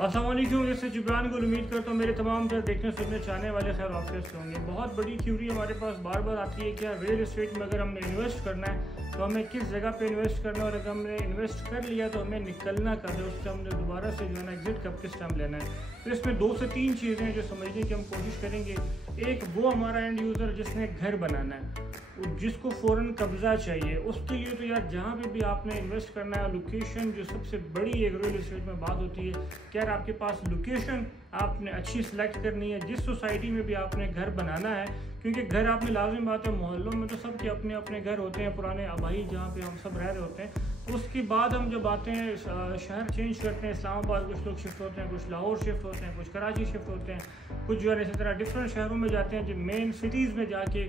अस्सलाम वालेकुम, इससे जुबरान को उम्मीद करता हूँ मेरे तमाम तरह देखने सुनने चाहने वाले खैर ऑफिस से होंगे। बहुत बड़ी थ्योरी हमारे पास बार बार आती है कि यार रियल इस्टेट में अगर हमने इन्वेस्ट करना है तो हमें किस जगह पे इन्वेस्ट करना है, और अगर हमने इन्वेस्ट कर लिया तो हमें निकलना कब है, उससे हमने दोबारा से जो है ना एग्जिट कब किस टाइम लेना है। तो इसमें 2 से 3 चीज़ें हैं जो समझने की हम कोशिश करेंगे। एक, वो हमारा एंड यूज़र जिसने घर बनाना है, जिसको फ़ौरन कब्ज़ा चाहिए, उसके लिए तो यार जहाँ पे भी आपने इन्वेस्ट करना है, लोकेशन जो सबसे बड़ी एक रियल इस्टेट में बात होती है कि यार आपके पास लोकेशन आपने अच्छी सिलेक्ट करनी है। जिस सोसाइटी में भी आपने घर बनाना है, क्योंकि घर आपने लाजिम बात है, मोहल्लों में तो सबके अपने अपने घर होते हैं, पुराने आबाई जहाँ पे हम सब रह रहे होते हैं। तो उसके बाद हम जब आते हैं शहर चेंज करते हैं, इस्लामाबाद कुछ लोग शिफ्ट होते हैं, कुछ लाहौर शिफ्ट होते हैं, कुछ कराची शिफ्ट होते हैं, कुछ जो है इसी तरह डिफरेंट शहरों में जाते हैं, जो मेन सिटीज़ में जाके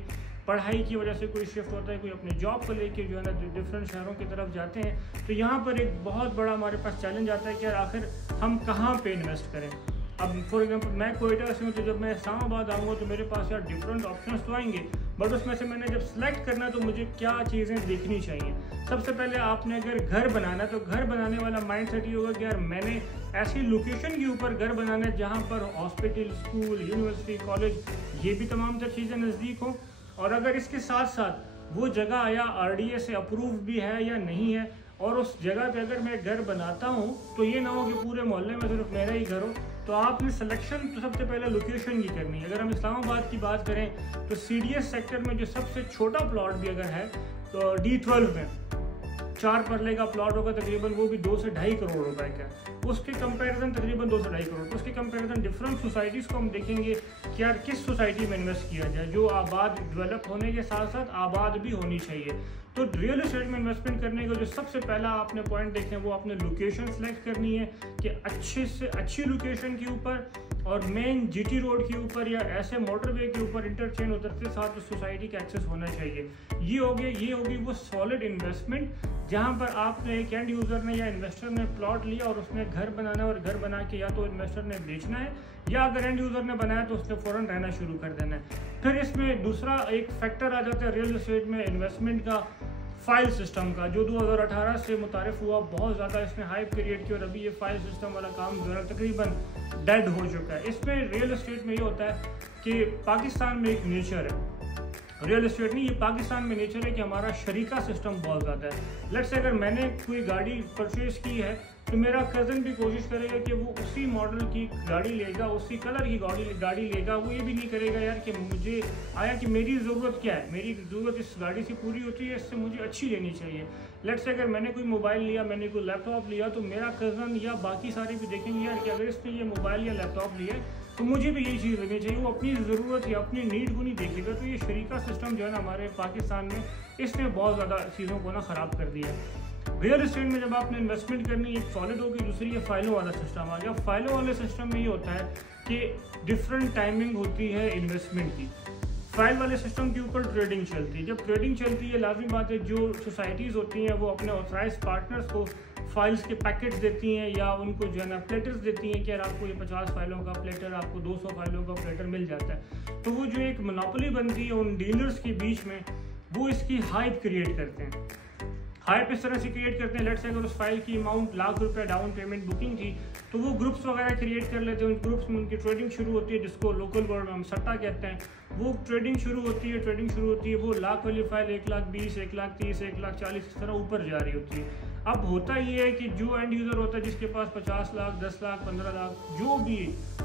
पढ़ाई की वजह से कोई शिफ्ट होता है, कोई अपने जॉब को लेके जो है ना डिफरेंट शहरों की तरफ जाते हैं। तो यहाँ पर एक बहुत बड़ा हमारे पास चैलेंज आता है कि यार आखिर हम कहाँ पे इन्वेस्ट करें। अब फॉर एग्जांपल मैं कोयटा से हूँ, तो जब मैं इस्लामाबाद आऊँगा तो मेरे पास यार डिफरेंट ऑप्शंस तो आएंगे, बट उसमें से मैंने जब सेलेक्ट करना है तो मुझे क्या चीज़ें देखनी चाहिए। सबसे पहले आपने अगर घर बनाना है तो घर बनाने वाला माइंड सेट ये होगा कि यार मैंने ऐसी लोकेशन के ऊपर घर बनाना है जहाँ पर हॉस्पिटल, स्कूल, यूनिवर्सिटी, कॉलेज, ये भी तमाम तर चीज़ें नज़दीक हों। और अगर इसके साथ साथ वो जगह या RDA से अप्रूव भी है या नहीं है, और उस जगह पे अगर मैं घर बनाता हूँ तो ये ना हो कि पूरे मोहल्ले में सिर्फ मेरा ही घर हो। तो आपने सिलेक्शन तो सबसे पहले लोकेशन की करनी है। अगर हम इस्लामाबाद की बात करें तो CDS सेक्टर में जो सबसे छोटा प्लॉट भी अगर है तो D12 में 4 परले का प्लॉट होगा तकरीबन, वो भी 2 से ढाई करोड़ रुपए का। उसके कंपैरिजन तकरीबन 2 से ढाई करोड़, तो उसके कंपैरिजन डिफरेंट सोसाइटीज़ को हम देखेंगे कि यार किस सोसाइटी में इन्वेस्ट किया जाए जो आबाद, डेवलप होने के साथ साथ आबाद भी होनी चाहिए। तो रियल इस्टेट में इन्वेस्टमेंट करने का जो सबसे पहला आपने पॉइंट देखें वो आपने लोकेशन सेलेक्ट करनी है कि अच्छे से अच्छी लोकेशन के ऊपर और मेन GT रोड के ऊपर या ऐसे मोटरवे के ऊपर इंटरचेंज उतरते साथ उस सोसाइटी का एक्सेस होना चाहिए। ये होगी वो सॉलिड इन्वेस्टमेंट जहाँ पर आपने एक एंड यूज़र ने या इन्वेस्टर ने प्लॉट लिया और उसने घर बनाना है, और घर बना के या तो इन्वेस्टर ने बेचना है या अगर एंड यूज़र ने बनाया तो उसने फ़ौरन रहना शुरू कर देना है। फिर इसमें दूसरा एक फैक्टर आ जाता है रियल इस्टेट में इन्वेस्टमेंट का, फाइल सिस्टम का, जो 2018 से मुतारिफ हुआ, बहुत ज़्यादा इसने हाइप क्रिएट की और अभी ये फाइल सिस्टम वाला काम जो है तकरीबन डेड हो चुका है। इसमें रियल इस्टेट में ये होता है कि पाकिस्तान में एक नेचर है, रियल इस्टेट नहीं, ये पाकिस्तान में नेचर है कि हमारा शरीका सिस्टम बहुत ज़्यादा है। लेट्स से अगर मैंने कोई गाड़ी परचेज़ की है तो मेरा कज़न भी कोशिश करेगा कि वो उसी मॉडल की गाड़ी लेगा, उसी कलर की गाड़ी लेगा। वो ये भी नहीं करेगा यार कि मुझे आया कि मेरी ज़रूरत क्या है, मेरी ज़रूरत इस गाड़ी से पूरी होती है, इससे मुझे अच्छी लेनी चाहिए। लेट्स से अगर मैंने कोई मोबाइल लिया, मैंने कोई लैपटॉप लिया, तो मेरा कज़न या बाकी सारे भी देखेंगे यार कि अगर इसने ये मोबाइल या लैपटॉप लिया तो मुझे भी यही चीज़ लेनी चाहिए। वो अपनी ज़रूरत या अपनी नीड को नहीं देखेगा। तो ये शरीका सिस्टम जो है ना हमारे पाकिस्तान में, इसने बहुत ज़्यादा चीज़ों को ना ख़राब कर दिया है। रियल इस्टेट में जब आपने इन्वेस्टमेंट करनी, एक सॉलिड होगी, दूसरी है फाइलों वाला सिस्टम आ गया। फाइलों वाले सिस्टम में ये होता है कि डिफरेंट टाइमिंग होती है इन्वेस्टमेंट की। फाइल वाले सिस्टम के ऊपर ट्रेडिंग चलती है। जब ट्रेडिंग चलती है, लाजमी बात है जो सोसाइटीज़ होती हैं वो अपने ऑथराइज पार्टनर्स को फाइल्स के पैकेट्स देती हैं या उनको जो है ना प्लेटर्स देती हैं कि यार आपको ये 50 फाइलों का प्लेटर, आपको 200 फाइलों का प्लेटर मिल जाता है। तो वो जो एक मोनोपोली बनती है उन डीलर्स के बीच में, वो इसकी हाइप क्रिएट करते हैं। हाइप इस तरह से क्रिएट करते हैं, लेट्स से अगर उस फाइल की अमाउंट ₹1,00,000 डाउन पेमेंट बुकिंग थी तो वो ग्रुप्स वगैरह क्रिएट कर लेते हैं। उन ग्रुप्स में उनकी ट्रेडिंग शुरू होती है, जिसको लोकल वर्ड में हम सट्टा कहते हैं। वो ट्रेडिंग शुरू होती है, वो लाख वाली फाइल 1,20,000, 1,30,000, 1,40,000 इस तरह ऊपर जा रही होती है। अब होता ये है कि जो एंड यूज़र होता है जिसके पास 50 लाख, 10 लाख, 15 लाख, जो भी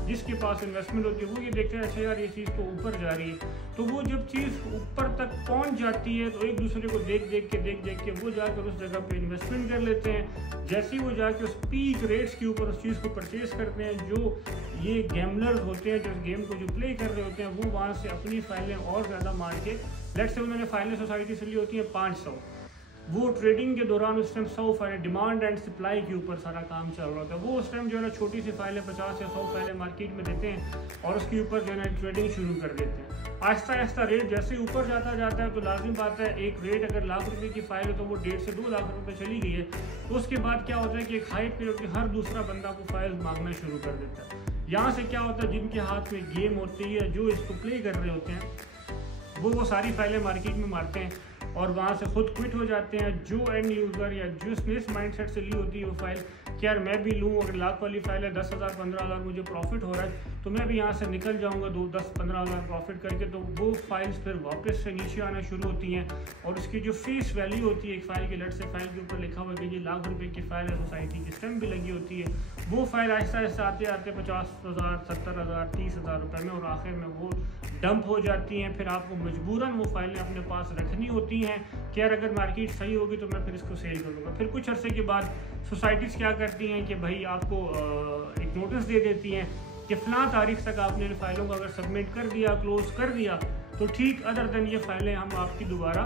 जिसके पास इन्वेस्टमेंट होती है, वो ये देखते हैं अच्छा यार ये चीज़ तो ऊपर जा रही है। तो वो जब चीज़ ऊपर तक पहुंच जाती है तो एक दूसरे को देख देख के वो जाकर उस जगह पे इन्वेस्टमेंट कर लेते हैं। जैसे ही वो जाके उस पीक रेट्स के ऊपर उस चीज़ को परचेज करते हैं, जो ये गेमलर्स होते हैं जो इस गेम को जो प्ले कर रहे होते हैं, वो वहाँ से अपनी फाइलें और ज़्यादा मार के, लेट्स से उन्होंने फाइलें सोसाइटी से ली होती है 500, वो ट्रेडिंग के दौरान उस टाइम 100 फाइलें, डिमांड एंड सप्लाई के ऊपर सारा काम चल रहा होता है। वो उस टाइम जो है ना छोटी सी फाइलें 50 या 100 फाइलें मार्केट में देते हैं और उसके ऊपर जो है ना ट्रेडिंग शुरू कर देते हैं। आहिस्ता आहिस्ता रेट जैसे ऊपर जाता है तो लाजिम बात है, एक रेट अगर ₹1,00,000 की फाइल है तो वो 1.5 से 2 लाख रुपए चली गई है। तो उसके बाद क्या होता है कि एक हाइप पीरियड के हर दूसरा बंदा को फाइल मांगना शुरू कर देता है। यहाँ से क्या होता है, जिनके हाथ में गेम होती है, जो इसको प्ले कर रहे होते हैं, वो सारी फाइलें मार्केट में मारते हैं और वहाँ से खुद क्विट हो जाते हैं। जो एंड यूज़र या जिस माइंडसेट से ली होती है वो फाइल कि यार मैं भी लूँ, अगर लाख वाली फाइल है 10,000 15,000 मुझे प्रॉफिट हो रहा है तो मैं भी यहाँ से निकल जाऊँगा 10-15,000 प्रॉफिट करके, तो वो फाइल्स फिर वापस से नीचे आना शुरू होती हैं। और उसकी जो फेस वैल्यू होती है एक फ़ाइल की, लेट से फाइल के ऊपर लिखा हुआ है कि ये लाख रुपए की फ़ाइल है, सोसाइटी की स्टैम्प भी लगी होती है, वो फाइल आहिस्ता आहिस्ता आते आते 50,000 70,000 30,000 रुपये में, और आखिर में वो डंप हो जाती हैं। फिर आपको मजबूरन वो फाइलें अपने पास रखनी होती हैं कि यार अगर मार्केट सही होगी तो मैं फिर इसको सेल करूँगा। फिर कुछ अरसे के बाद सोसाइटीज़ क्या करती हैं कि भाई आपको एक नोटिस दे देती हैं कि फ़लाँ तारीख तक आपने इन फाइलों को अगर सबमिट कर दिया, क्लोज़ कर दिया तो ठीक, अदर देन ये फ़ाइलें हम आपकी दोबारा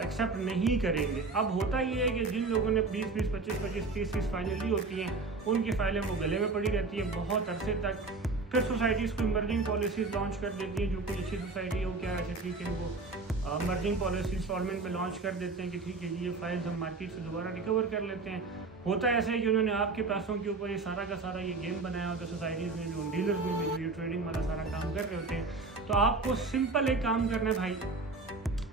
एक्सेप्ट नहीं करेंगे। अब होता ये है कि जिन लोगों ने 20-20, 25-25, 30-30 फाइलें ली होती हैं उनकी फ़ाइलें वो गले में पड़ी रहती है बहुत अरसे तक। फिर सोसाइटीज़ को इमर्जिंग पॉलिसीज़ लॉन्च कर देती हैं, जो कोई अच्छी सोसाइटी हो क्या ऐसे ठीक है वो इमर्जिंग पॉलिसी इंस्टॉलमेंट में लॉन्च कर देते हैं कि ठीक है जी ये फाइल्स हम मार्केट से दोबारा रिकवर कर लेते हैं। होता ऐसा है कि उन्होंने आपके पैसों के ऊपर ये सारा का सारा ये गेम बनाया होता है सोसाइटीज़ में, जो डीलर्स में भी जो ये ट्रेडिंग वाला सारा काम कर रहे होते हैं। तो आपको सिंपल एक काम करना है भाई,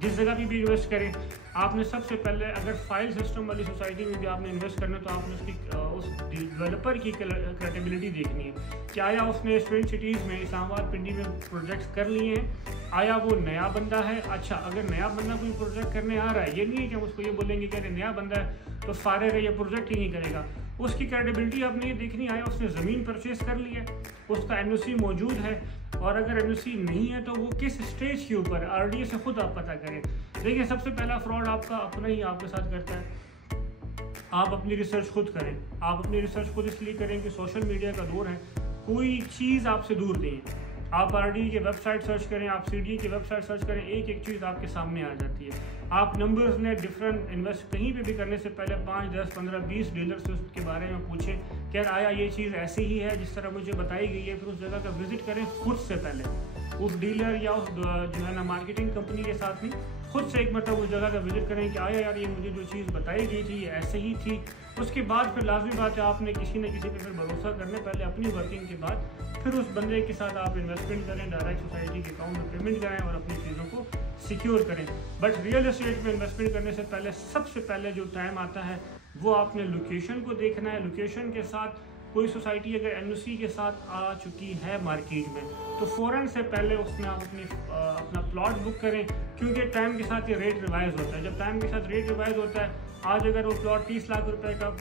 जिस जगह भी इन्वेस्ट करें आपने सबसे पहले, अगर फाइल सिस्टम वाली सोसाइटी में भी आपने इन्वेस्ट करना है तो आपने उसकी उस डेवलपर की क्रेडिबिलिटी देखनी है कि आया उसने ट्विन सिटीज़ में इस्लामाबाद पिंडी में प्रोजेक्ट्स कर लिए हैं, आया वो नया बंदा है। अच्छा, अगर नया बंदा कोई प्रोजेक्ट करने आ रहा है, ये नहीं है कि हम उसको ये बोलेंगे कि अरे नया बंदा है तो फारे रहे, ये प्रोजेक्ट ही नहीं करेगा। उसकी क्रेडिबिलिटी आपने ये देखनी, आया उसने ज़मीन परचेज़ कर ली है, उसका एनओसी मौजूद है, और अगर एनओसी नहीं है तो वो किस स्टेज के ऊपर, आरडीए से खुद आप पता करें। देखिए सबसे पहला फ्रॉड आपका अपना ही आपके साथ करता है। आप अपनी रिसर्च खुद करें। आप अपनी रिसर्च खुद इसलिए करें कि सोशल मीडिया का दौर है, कोई चीज़ आपसे दूर नहीं है। आप आरडीए की वेबसाइट सर्च करें, आप सीडीए की वेबसाइट सर्च करें, एक एक चीज़ आपके सामने आ जाती है। आप नंबर्स ने डिफरेंट इन्वेस्ट कहीं पे भी करने से पहले 5, 10, 15, 20 डीलर से उसके बारे में पूछें कि यार आया ये चीज़ ऐसी ही है जिस तरह मुझे बताई गई है। फिर उस जगह का विजिट करें खुद से पहले, उस डीलर या उस जो है ना मार्केटिंग कंपनी के साथ नहीं, खुद से एक मतलब उस जगह का विजिट करें कि आया यार ये मुझे जो चीज़ बताई गई थी ये ऐसे ही थी। उसके बाद फिर लाजमी बात है आपने किसी न किसी पे फिर भरोसा करने, पहले अपनी वर्किंग के बाद फिर उस बंदे के साथ आप इन्वेस्टमेंट करें, डायरेक्ट सोसाइटी के अकाउंट में पेमेंट कराएं और अपनी चीज़ों को सिक्योर करें। बट रियल एस्टेट में इन्वेस्टमेंट करने से पहले सबसे पहले जो टाइम आता है वो आपने लोकेशन को देखना है। लोकेशन के साथ कोई सोसाइटी अगर एनओसी के साथ आ चुकी है मार्केट में तो फ़ौरन से पहले उसमें आप अपना प्लॉट बुक करें, क्योंकि टाइम के साथ ये रेट रिवाइज होता है। जब टाइम के साथ रेट रिवाइज होता है, आज अगर वो प्लॉट 30 लाख रुपए का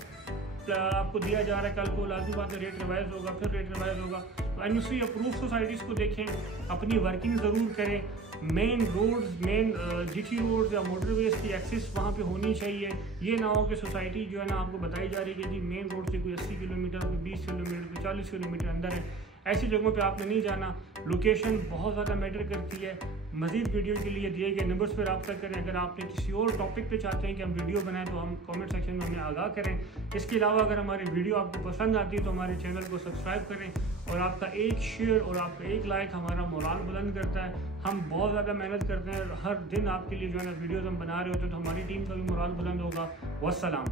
आपको दिया जा रहा है, कल को लाजमी बात है रेट रिवाइज होगा, फिर रेट रिवाइज होगा। तो एनओसी अप्रूव सोसाइटीज़ को देखें, अपनी वर्किंग ज़रूर करें। Main roads, main GT roads या मोटरवेज की एक्सेस वहाँ पे होनी चाहिए। ये ना हो कि सोसाइटी जो है ना आपको बताई जा रही है कि जी मेन रोड से कोई 80 किलोमीटर, कोई 20 किलोमीटर, कोई 40 किलोमीटर अंदर है। ऐसी जगहों पे आपने नहीं जाना। लोकेशन बहुत ज़्यादा मैटर करती है। मज़ीद वीडियो के लिए दिए गए नंबर्स पर रब्ता करें। अगर आपने किसी और टॉपिक पे चाहते हैं कि हम वीडियो बनाएं तो हम कमेंट सेक्शन में हमें आगाह करें। इसके अलावा अगर हमारी वीडियो आपको पसंद आती है तो हमारे चैनल को सब्सक्राइब करें, और आपका एक शेयर और आपका एक लाइक हमारा मोराल बुलंद करता है। हम बहुत ज़्यादा मेहनत करते हैं, हर दिन आपके लिए जो है ना वीडियोज़ हम बना रहे होते हैं, तो हमारी टीम का भी मोराल बुलंद होगा। वस्सलाम।